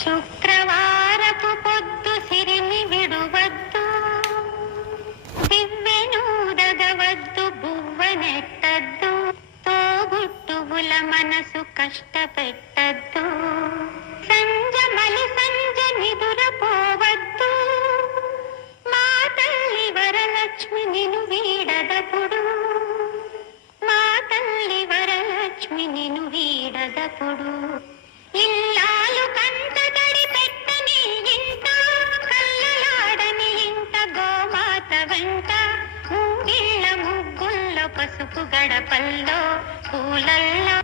శుక్రవారపు పొద్దు సిరిని విడువద్దు, దివ్వెనూదగవద్దు, బువ్వనెట్టద్దు, తోబుట్టువుల మనసు కష్టపెట్టద్దు. సంజ నిదురపోవద్దు, మా తల్లి వరలక్ష్మి నిను వీడదపుడు, మా తల్లి వరలక్ష్మి నిను వీడదపుడు. ఇల్లాలు కంటతడి పెట్టని ఇంట, కల్లలాడని ఇంట, గోమాత వెంట, ముంగిళ్ళ ముగ్గుల్లో, పసుపు గడపల్లో, పూలల్లో